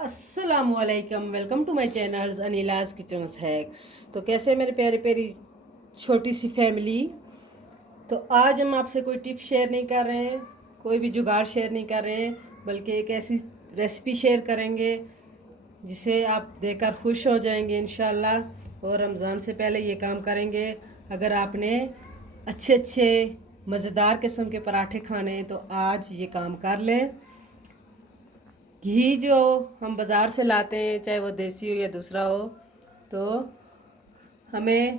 अस्सलामुअलैकुम, welcome to my channel Anila's kitchen hacks. तो कैसे मेरे प्यारी प्यारी छोटी सी फैमिली। तो आज हम आपसे कोई टिप शेयर नहीं कर रहे हैं, कोई भी जुगाड़ शेयर नहीं कर रहे हैं, बल्कि एक ऐसी रेसिपी शेयर करेंगे जिसे आप देखकर खुश हो जाएंगे इंशाल्लाह। और रमज़ान से पहले ये काम करेंगे। अगर आपने अच्छे अच्छे मज़ेदार किस्म के पराठे खाने हैं तो आज ये काम कर लें। घी जो हम बाज़ार से लाते हैं, चाहे वो देसी हो या दूसरा हो, तो हमें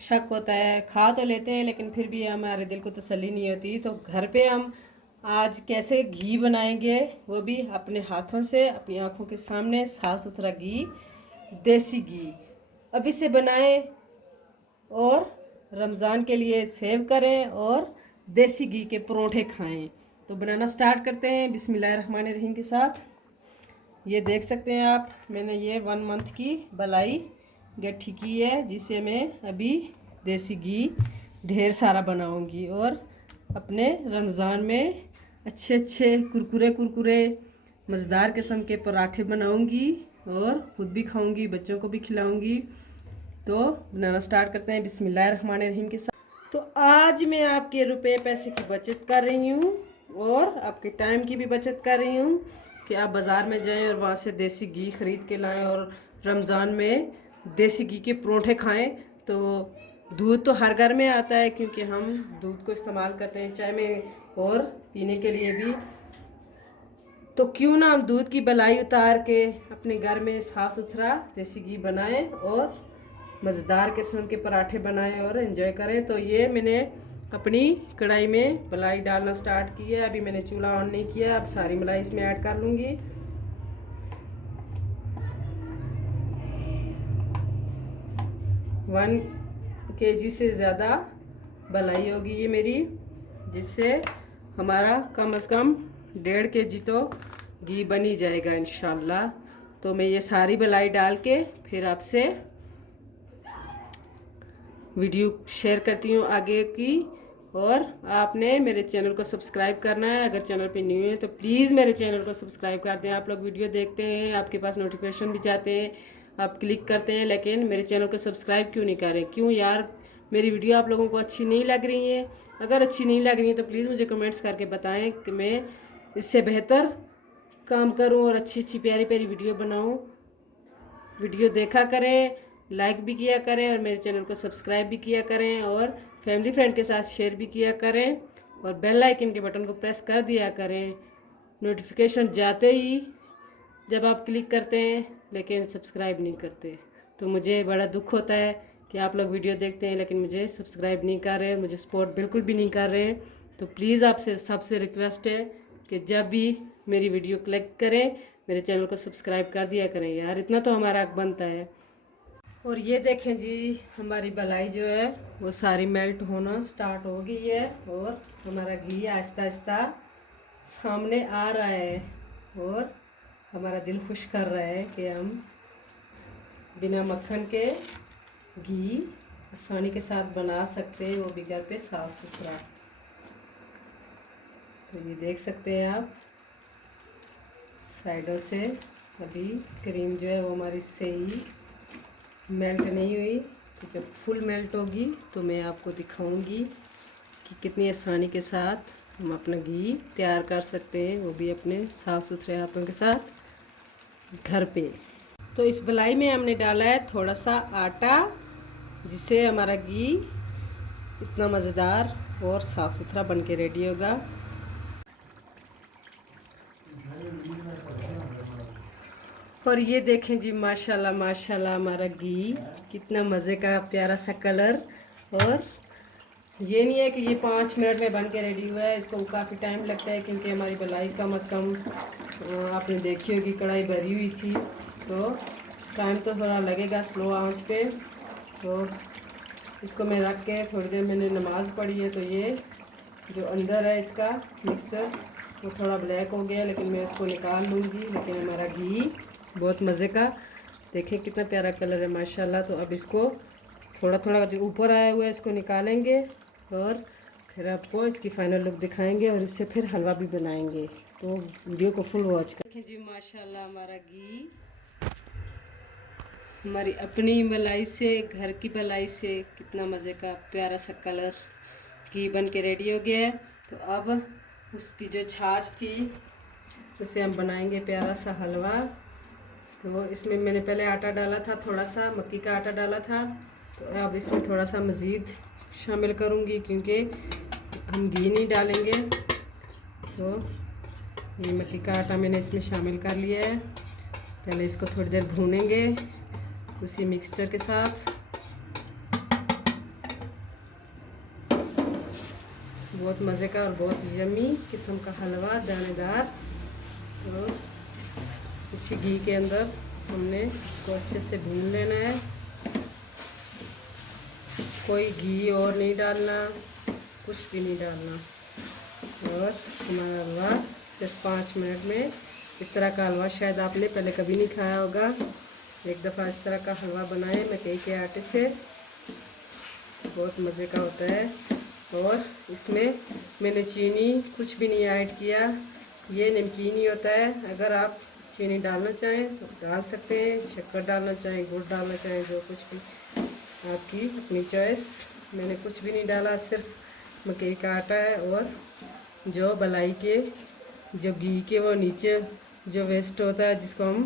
शक होता है, खा तो लेते हैं लेकिन फिर भी हमारे दिल को तसल्ली नहीं होती। तो घर पे हम आज कैसे घी बनाएंगे, वो भी अपने हाथों से, अपनी आंखों के सामने, साफ़ सुथरा घी, देसी घी अभी से बनाएं और रमज़ान के लिए सेव करें और देसी घी के परोठे खाएं। तो बनाना स्टार्ट करते हैं बिस्मिल्लाहिर्रहमानिर्रहीम के साथ। ये देख सकते हैं आप, मैंने ये 1 मंथ की बलाई गट्ठी की है, जिसे मैं अभी देसी घी ढेर सारा बनाऊंगी और अपने रमज़ान में अच्छे अच्छे कुरकुरे कुरकुरे मज़ेदार किस्म के पराठे बनाऊंगी और ख़ुद भी खाऊंगी, बच्चों को भी खिलाऊंगी। तो बनाना स्टार्ट करते हैं बिस्मिल्लाहिर्रहमानिर्रहीम के साथ। तो आज मैं आपके रुपए पैसे की बचत कर रही हूँ और आपके टाइम की भी बचत कर रही हूँ कि आप बाज़ार में जाएं और वहाँ से देसी घी ख़रीद के लाएं और रमज़ान में देसी घी के परोठे खाएं। तो दूध तो हर घर में आता है, क्योंकि हम दूध को इस्तेमाल करते हैं चाय में और पीने के लिए भी। तो क्यों ना हम दूध की बलाई उतार के अपने घर में साफ़ सुथरा देसी घी बनाएं और मज़ेदार किस्म के पराठे बनाएं और एंजॉय करें। तो ये मैंने अपनी कढ़ाई में मलाई डालना स्टार्ट की है। अभी मैंने चूल्हा ऑन नहीं किया, अब सारी मलाई इसमें ऐड कर लूँगी। वन केजी से ज़्यादा मलाई होगी ये मेरी, जिससे हमारा कम से कम 1.5 केजी तो घी बन ही जाएगा इंशाल्लाह। तो मैं ये सारी मलाई डाल के फिर आपसे वीडियो शेयर करती हूँ आगे की। और आपने मेरे चैनल को सब्सक्राइब करना है। अगर चैनल पे न्यू है तो प्लीज़ मेरे चैनल को सब्सक्राइब कर दें। आप लोग वीडियो देखते हैं, आपके पास नोटिफिकेशन भी जाते हैं, आप क्लिक करते हैं, लेकिन मेरे चैनल को सब्सक्राइब क्यों नहीं कर रहे? क्यों यार, मेरी वीडियो आप लोगों को अच्छी नहीं लग रही है? अगर अच्छी नहीं लग रही है तो प्लीज़ मुझे कमेंट्स करके बताएँ कि मैं इससे बेहतर काम करूँ और अच्छी अच्छी प्यारी प्यारी वीडियो बनाऊँ। वीडियो देखा करें, लाइक भी किया करें और मेरे चैनल को सब्सक्राइब भी किया करें और फैमिली फ्रेंड के साथ शेयर भी किया करें और बेल आइकन के बटन को प्रेस कर दिया करें नोटिफिकेशन जाते ही, जब आप क्लिक करते हैं लेकिन सब्सक्राइब नहीं करते। तो मुझे बड़ा दुख होता है कि आप लोग वीडियो देखते हैं लेकिन मुझे सब्सक्राइब नहीं कर रहे हैं, मुझे सपोर्ट बिल्कुल भी नहीं कर रहे हैं। तो प्लीज़ आपसे सबसे रिक्वेस्ट है कि जब भी मेरी वीडियो क्लिक करें मेरे चैनल को सब्सक्राइब कर दिया करें यार, इतना तो हमारा हक बनता है। और ये देखें जी, हमारी बलाई जो है वो सारी मेल्ट होना स्टार्ट हो गई है और हमारा घी आहिस्ता आहिस्ता सामने आ रहा है और हमारा दिल खुश कर रहा है कि हम बिना मक्खन के घी आसानी के साथ बना सकते हैं, वो भी घर पे साफ सुथरा। तो ये देख सकते हैं आप, साइडों से अभी क्रीम जो है वो हमारी सही मेल्ट नहीं हुई। तो जब फुल मेल्ट होगी तो मैं आपको दिखाऊंगी कि कितनी आसानी के साथ हम अपना घी तैयार कर सकते हैं, वो भी अपने साफ़ सुथरे हाथों के साथ घर पे। तो इस बलाई में हमने डाला है थोड़ा सा आटा, जिससे हमारा घी इतना मज़ेदार और साफ़ सुथरा बन के रेडी होगा। और ये देखें जी, माशाल्लाह माशाल्लाह हमारा घी कितना मज़े का प्यारा सा कलर। और ये नहीं है कि ये 5 मिनट में बन के रेडी हुआ है, इसको काफ़ी टाइम लगता है, क्योंकि हमारी बलाई कम से कम आपने देखी होगी कढ़ाई भरी हुई थी, तो टाइम तो थोड़ा लगेगा स्लो आंच पे। तो इसको मैं रख के थोड़ी देर मैंने नमाज़ पढ़ी है, तो ये जो अंदर है इसका मिक्सचर वो थोड़ा ब्लैक हो गया, लेकिन मैं उसको निकाल लूँगी। लेकिन हमारा घी बहुत मज़े का, देखें कितना प्यारा कलर है माशाल्लाह। तो अब इसको थोड़ा थोड़ा जो ऊपर आया हुआ है इसको निकालेंगे और फिर आपको इसकी फ़ाइनल लुक दिखाएंगे और इससे फिर हलवा भी बनाएंगे। तो वीडियो को फुल वॉच कर। देखें जी माशाल्लाह हमारा घी हमारी अपनी मलाई से, घर की मलाई से कितना मज़े का प्यारा सा कलर घी बन के रेडी हो गया है। तो अब उसकी जो छाछ थी उसे हम बनाएंगे प्यारा सा हलवा। तो इसमें मैंने पहले आटा डाला था, थोड़ा सा मक्की का आटा डाला था। तो अब इसमें थोड़ा सा मज़ीद शामिल करूँगी क्योंकि हम घी नहीं डालेंगे। तो ये मक्की का आटा मैंने इसमें शामिल कर लिया है। पहले इसको थोड़ी देर भूनेंगे उसी मिक्सचर के साथ। बहुत मज़े का और बहुत यमी किस्म का हलवा दानेदार। तो इसी घी के अंदर हमने इसको अच्छे से भून लेना है। कोई घी और नहीं डालना, कुछ भी नहीं डालना। और हमारा हलवा सिर्फ 5 मिनट में, इस तरह का हलवा शायद आपने पहले कभी नहीं खाया होगा। एक दफ़ा इस तरह का हलवा बनाए मकई के आटे से, बहुत मज़े का होता है। और इसमें मैंने चीनी कुछ भी नहीं ऐड किया, ये नमकीन ही होता है। अगर आप चीनी डालना चाहें तो डाल सकते हैं, शक्कर डालना चाहें, गुड़ डालना चाहें, जो कुछ भी आपकी अपनी चॉइस। मैंने कुछ भी नहीं डाला, सिर्फ मकई का आटा है और जो बलाई के जो घी के वो नीचे जो वेस्ट होता है जिसको हम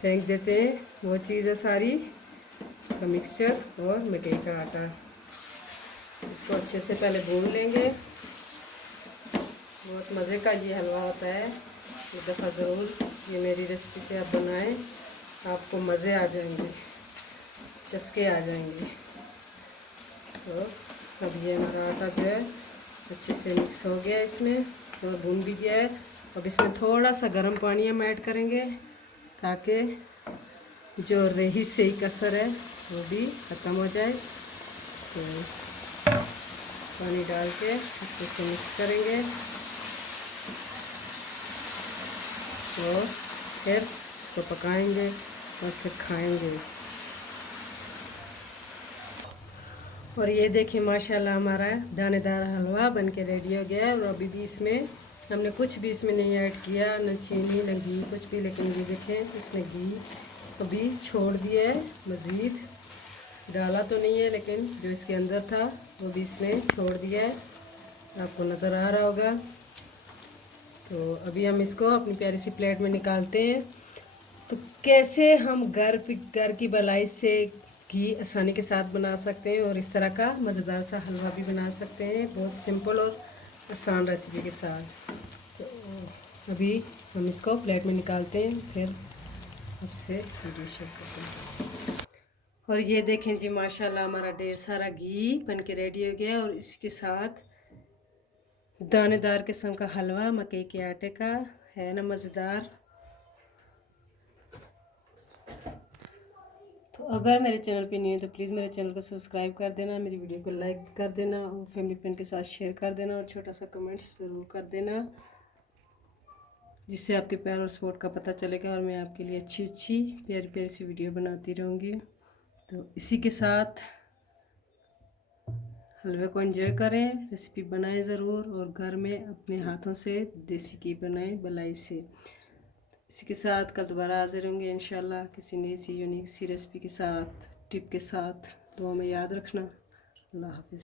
फेंक देते हैं, वो चीज़ है सारी, इसका मिक्सचर और मकई का आटा। इसको अच्छे से पहले भून लेंगे। बहुत मज़े का ये हलवा होता है। एक दफ़ा ज़रूर ये मेरी रेसिपी से आप बनाएं, आपको मज़े आ जाएंगे, चस्के आ जाएंगे। तो अब ये हमारा आटा जो है अच्छे से मिक्स हो गया, इसमें तो भून भी गया है। अब इसमें थोड़ा सा गर्म पानी हम ऐड करेंगे ताकि जो रही से ही कसर है वो भी ख़त्म हो जाए। तो पानी डाल के अच्छे से मिक्स करेंगे और फिर इसको पकाएंगे और फिर खाएंगे। और ये देखिए माशाल्लाह हमारा दानेदार हलवा बन के रेडी हो गया है। और अभी भी इसमें हमने कुछ भी इसमें नहीं ऐड किया, न चीनी न घी कुछ भी। लेकिन ये देखें इसने घी अभी छोड़ दिया है, मज़ीद डाला तो नहीं है लेकिन जो इसके अंदर था वो भी इसने छोड़ दिया है, आपको नज़र आ रहा होगा। तो अभी हम इसको अपनी प्यारी सी प्लेट में निकालते हैं। तो कैसे हम घर की मलाई से घी आसानी के साथ बना सकते हैं और इस तरह का मज़ेदार सा हलवा भी बना सकते हैं, बहुत सिंपल और आसान रेसिपी के साथ। तो अभी हम इसको प्लेट में निकालते हैं, फिर आपसे वीडियो शेयर करते हैं। और ये देखें जी माशाल्लाह हमारा ढेर सारा घी बन के रेडी हो गया। और इसके साथ दानेदार किस्म का हलवा मकई के आटे का है ना, मज़ेदार। तो अगर मेरे चैनल पे नहीं है तो प्लीज़ मेरे चैनल को सब्सक्राइब कर देना, मेरी वीडियो को लाइक कर देना और फैमिली फ्रेंड के साथ शेयर कर देना और छोटा सा कमेंट्स ज़रूर कर देना, जिससे आपके प्यार और सपोर्ट का पता चलेगा और मैं आपके लिए अच्छी अच्छी प्यारी प्यारी सी वीडियो बनाती रहूँगी। तो इसी के साथ हलवे को एंजॉय करें, रेसिपी बनाएं ज़रूर और घर में अपने हाथों से देसी घी बनाएं बलाई से। इसी के साथ कल दोबारा हाजिर होंगे इंशाल्लाह किसी नई सी यूनिक सी रेसिपी के साथ, टिप के साथ। दुआ में याद रखना। अल्लाह हाफ़िज़।